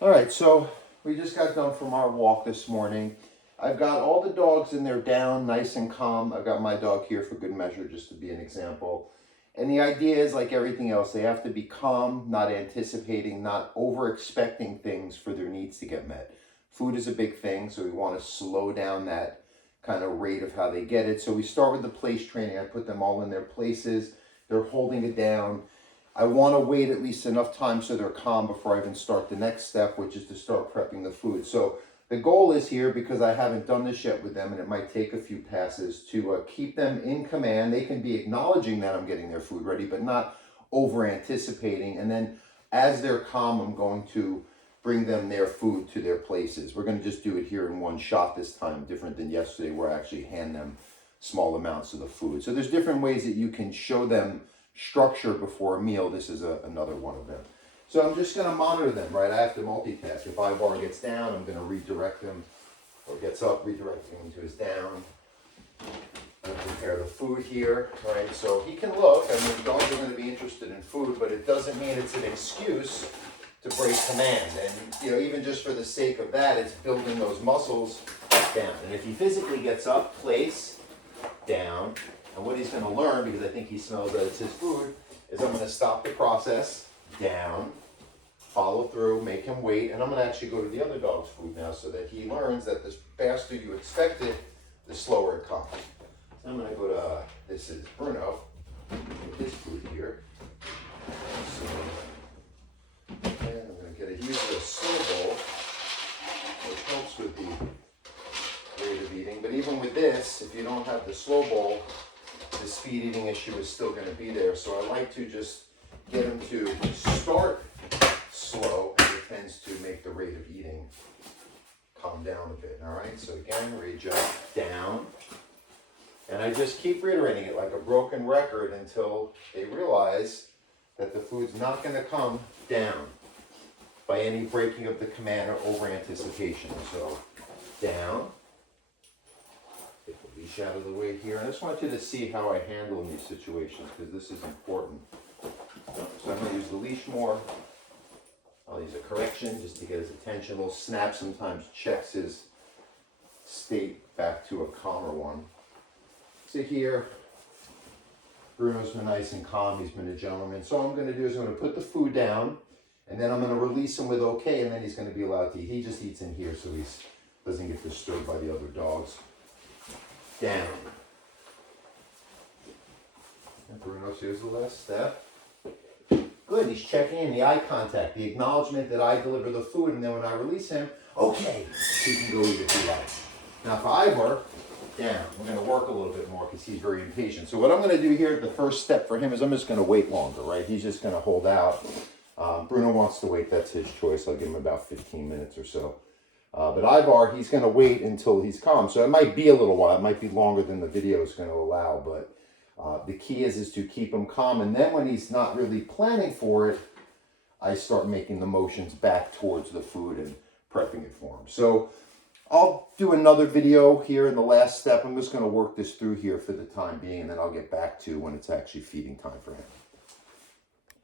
All right, so we just got done from our walk this morning. I've got all the dogs in there down, nice and calm. I've got my dog here for good measure, just to be an example. And the idea is, like everything else, they have to be calm, not anticipating, not over expecting things for their needs to get met. Food is a big thing, so we want to slow down that kind of rate of how they get it. So we start with the place training. I put them all in their places. They're holding it down. I want to wait at least enough time so they're calm before I even start the next step, which is to start prepping the food. So the goal is here, because I haven't done this yet with them, and it might take a few passes, to keep them in command. They can be acknowledging that I'm getting their food ready, but not over anticipating. And then as they're calm, I'm going to bring them their food to their places. We're going to just do it here in one shot this time, different than yesterday where I actually hand them small amounts of the food. So there's different ways that you can show them structure before a meal. This is another one of them. So I'm just going to monitor them, right? I have to multitask. If Ivar gets down, I'm going to redirect him, or gets up, redirect him to his down. I'm going to prepare the food here, right? So he can look. I mean, dogs are going to be interested in food, but it doesn't mean it's an excuse to break command. And even just for the sake of that, it's building those muscles down. And if he physically gets up, place, down, and what he's going to learn, because I think he smells that it's his food, is I'm going to stop the process, down, follow through, make him wait, and I'm going to actually go to the other dog's food now so that he learns that the faster you expect it, the slower it comes. So I'm going to go to, this is Bruno, with his food here. So, and I'm going to get usually a slow bowl, which helps with the rate of eating. But even with this, if you don't have the slow bowl, the speed eating issue is still going to be there. So I like to just get him to start slow, and it tends to make the rate of eating calm down a bit. All right, so again, reach up, down. And I just keep reiterating it like a broken record until they realize that the food's not going to come down by any breaking of the command or over anticipation. So down. Take the leash out of the way here. I just want you to see how I handle in these situations, because this is important. So I'm going to use the leash more. I'll use a correction just to get his attention. A little snap sometimes checks his state back to a calmer one. So here, Bruno's been nice and calm. He's been a gentleman. So all I'm going to do is I'm going to put the food down, and then I'm going to release him with okay, and then he's going to be allowed to eat. He just eats in here so he doesn't get disturbed by the other dogs. Down. And Bruno, here's the last step. Good, he's checking in, the eye contact, the acknowledgement that I deliver the food, and then when I release him, okay, he can go eat if he likes. Now for Ivar, down. We're going to work a little bit more because he's very impatient. So what I'm going to do here, the first step for him is I'm just going to wait longer, right? He's just going to hold out. Bruno wants to wait, that's his choice. I'll give him about 15 minutes or so. But Ivar, he's going to wait until he's calm. So it might be a little while. It might be longer than the video is going to allow. But the key is to keep him calm. And then when he's not really planning for it, I start making the motions back towards the food and prepping it for him. So I'll do another video here in the last step. I'm just going to work this through here for the time being, and then I'll get back to when it's actually feeding time for him.